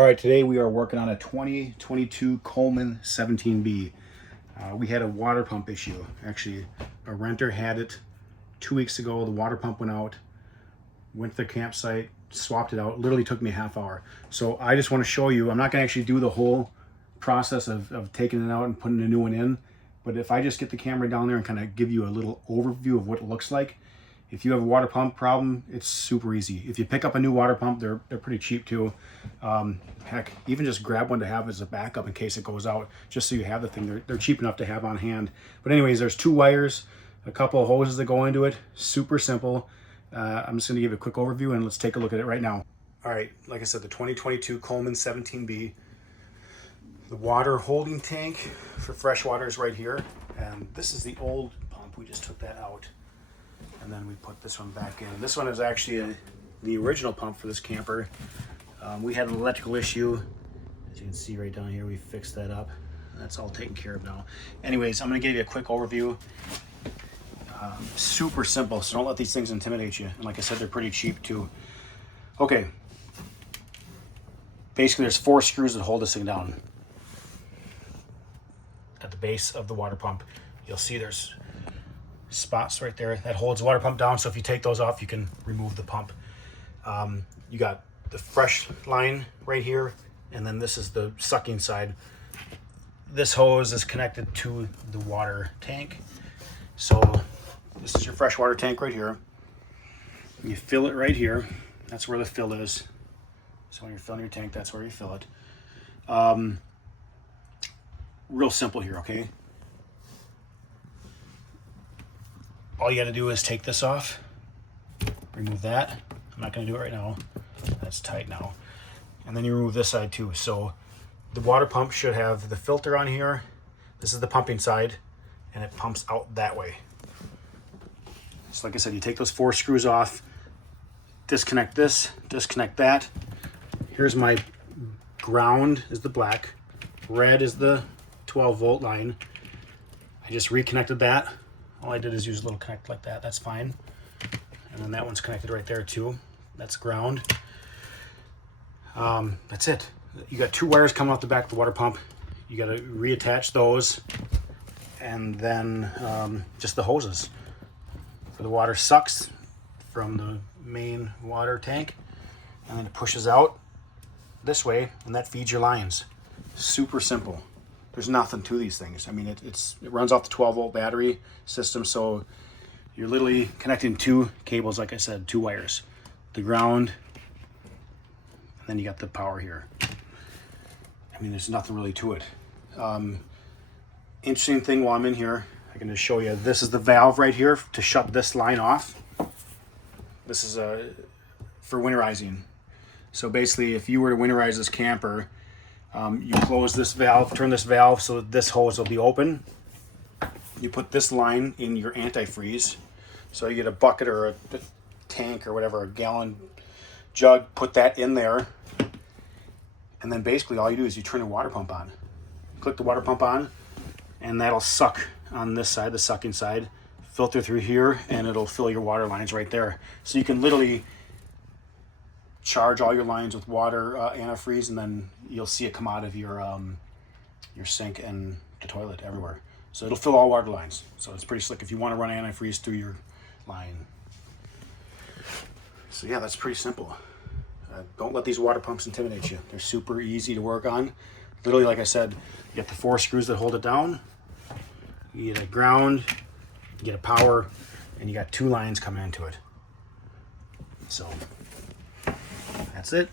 All right, today we are working on a 2022 Coleman 17B. We had a water pump issue. Actually, a renter had it 2 weeks ago. The water pump went out, went to the campsite, swapped it out. Literally took me a half hour. So I just want to show you, I'm not going to actually do the whole process of taking it out and putting a new one in. But if I just get the camera down there and kind of give you a little overview of what it looks like, if you have a water pump problem, it's super easy. If you pick up a new water pump, they're pretty cheap too. Heck, even just grab one to have as a backup in case it goes out, just so you have the thing. They're cheap enough to have on hand. But anyways, there's 2 wires, a couple of hoses that go into it. Super simple. I'm just gonna give you a quick overview and let's take a look at it right now. All right, like I said, the 2022 Coleman 17B. The water holding tank for fresh water is right here. And this is the old pump. We just took that out. And then we put this one back in. This one is actually the original pump for this camper. We had an electrical issue. As you can see right down here, we fixed that up. That's all taken care of now. Anyways, I'm gonna give you a quick overview. Super simple, so don't let these things intimidate you. And like I said, they're pretty cheap too. Okay. Basically, there's 4 screws that hold this thing down. At the base of the water pump, you'll see there's spots right there that holds the water pump down. So if you take those off, you can remove the pump. You got the fresh line right here, and then this is the sucking side. This hose is connected to the water tank. So this is your fresh water tank right here. You fill it right here. That's where the fill is. So when you're filling your tank, that's where you fill it. Real simple here, okay? All you got to do is take this off, remove that. I'm not going to do it right now. That's tight now. And then you remove this side too. So the water pump should have the filter on here. This is the pumping side, and it pumps out that way. So like I said, you take those 4 screws off, disconnect this, disconnect that. Here's my ground is the black, red is the 12-volt line. I just reconnected that. All I did is use a little connect like that. That's fine. And then that one's connected right there too. That's ground. That's it. You got 2 wires coming off the back of the water pump. You got to reattach those, and then just the hoses. For the water sucks from the main water tank, and then it pushes out this way, and that feeds your lines. Super simple. There's nothing to these things. I mean, it runs off the 12-volt battery system, so you're literally connecting 2 cables, like I said, 2 wires. The ground, and then you got the power here. I mean, there's nothing really to it. Interesting thing while I'm in here, I can just show you, this is the valve right here to shut this line off. This is for winterizing. So basically, if you were to winterize this camper, you close this valve, turn this valve so that this hose will be open. You put this line in your antifreeze. So you get a bucket or a tank or whatever, a gallon jug, put that in there. And then basically all you do is you turn the water pump on. Click the water pump on, and that'll suck on this side, the sucking side, filter through here, and it'll fill your water lines right there. So you can literally charge all your lines with water antifreeze, and then you'll see it come out of your sink and the toilet everywhere. So it'll fill all water lines. So it's pretty slick if you want to run antifreeze through your line. So yeah, that's pretty simple. Don't let these water pumps intimidate you. They're super easy to work on. Literally, like I said, you get the 4 screws that hold it down. You get a ground, you get a power, and you got 2 lines coming into it. So that's it.